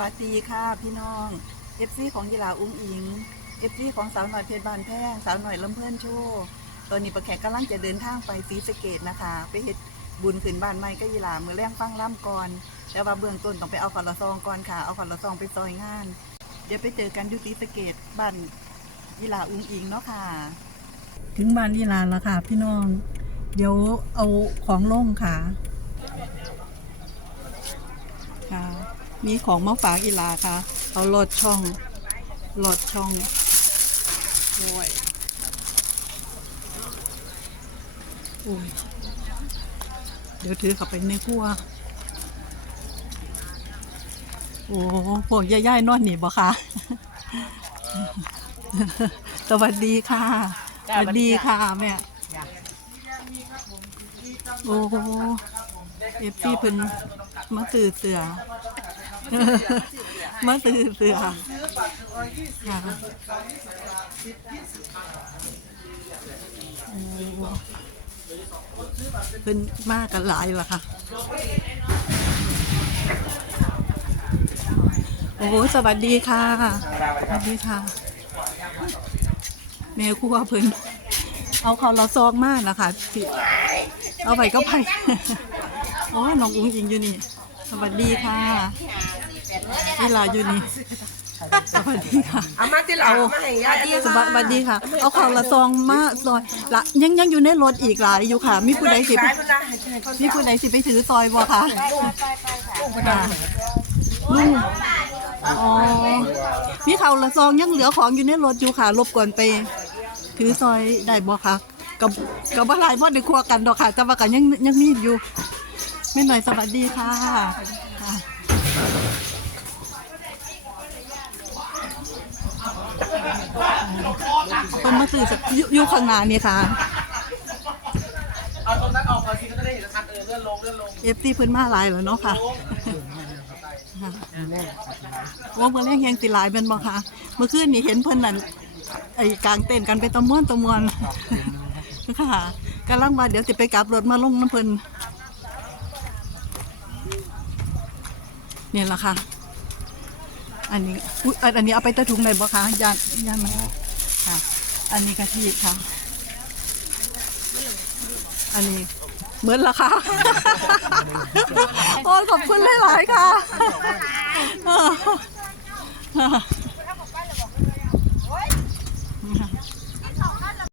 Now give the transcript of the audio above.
วัสดีค่ะพี่น้องเอฟซีของยีหลาอุ้งอิงเอฟซีของสาวหน่อยเพชรบานแพงสาวหน่อยลำเพื่อนโชว์ตอนนี้ประแขกกำลังจะเดินทางไปศรีสะเกดนะคะ ไปเฮ็ดบุญขึ้นบ้านใหม่ก็ยีหลามือแรงฟังล่ำก่อนแต่ว่าเบื้องต้นต้องไปเอาขอละซองก่อนค่ะ เอาขอละซองไปซอยงาน เดี๋ยวไปเจอกันอยู่ศรีสะเกดบ้านยีหลาอุ้งอิงเนาะค่ะ ถึงบ้านยีหลาแล้วค่ะ พี่น้อง เดี๋ยวเอาของลงค่ะค่ะ มีของมาฝากอีลาค่ะ เอาลอดช่องลอดช่องโอ้ยโอ้ย เดี๋ยวถือกลับไปในครัว โอ้พวกย่ายๆนอนหนีบ่คะสวัสดีค่ะ สวัสดีค่ะแม่ โอ้เอฟซีเพิ่นมาตื่อเสือ มาตื่อเสือค่ะเพิ่นมากกันหลายว่ะค่ะ โอ้โหสวัสดีค่ะ สวัสดีค่ะแม่ครัวเพิ่นเอาเขาเราซองมากนะคะ เอาไปก็ไปโอ้น้องอุ้งอิงอยู่นี่ สวัสดีค่ะเวลาอยู่นี่สวัสดีค่ะเอามาที่หลังมาให้ยายอันนี้สวัสดีค่ะ เอาของละซองมาซอยละยังยังอยู่ในรถอีกหลายอยู่ค่ะ มีผู้ใดสิขายเวลาให้ให้คนมีผู้ใดสิไปถือซอยบ่คะค่ะลุงอ๋อมีเขาวละซองยังเหลือของอยู่ในรถอยู่ค่ะรบกวนไปถือซอยได้บ่คะกับกับว่าหลายบ่ได้ครัวกันดอกค่ะแต่ว่าก็ยังยังมีอยู่ ไม่หน่อยสวัสดีค่ะค่ะเป็นมาสื่อจากอยู่อยู่ข้างหน้านี่ค่ะเอาตรงนั้นออกพอทีก็จะได้เห็นชัดเออเลื่อนลงเลื่อนลงเอฟซีเพิ่นมาหลายแล้วเนาะค่ะว่าเมื่อเรื่องยังสิหลายเป็นบ่คะเมื่อคืนนี่เห็นเพิ่นนั่นไอ้กลางเต้นท์กันไปตะม่วนตะมวนค่ะกำลังว่าเดี๋ยวสิไปกลับรถมาลงน้ำเพิ่น เนี่ยละค่ะ อันนี้อันนี้เอาไปตะถุงเลยบ่คะย่านย่านมันค่ะ อันนี้กะทิค่ะ อันนี้เหมือนละค่ะ โอ้ขอบคุณหลายๆค่ะอ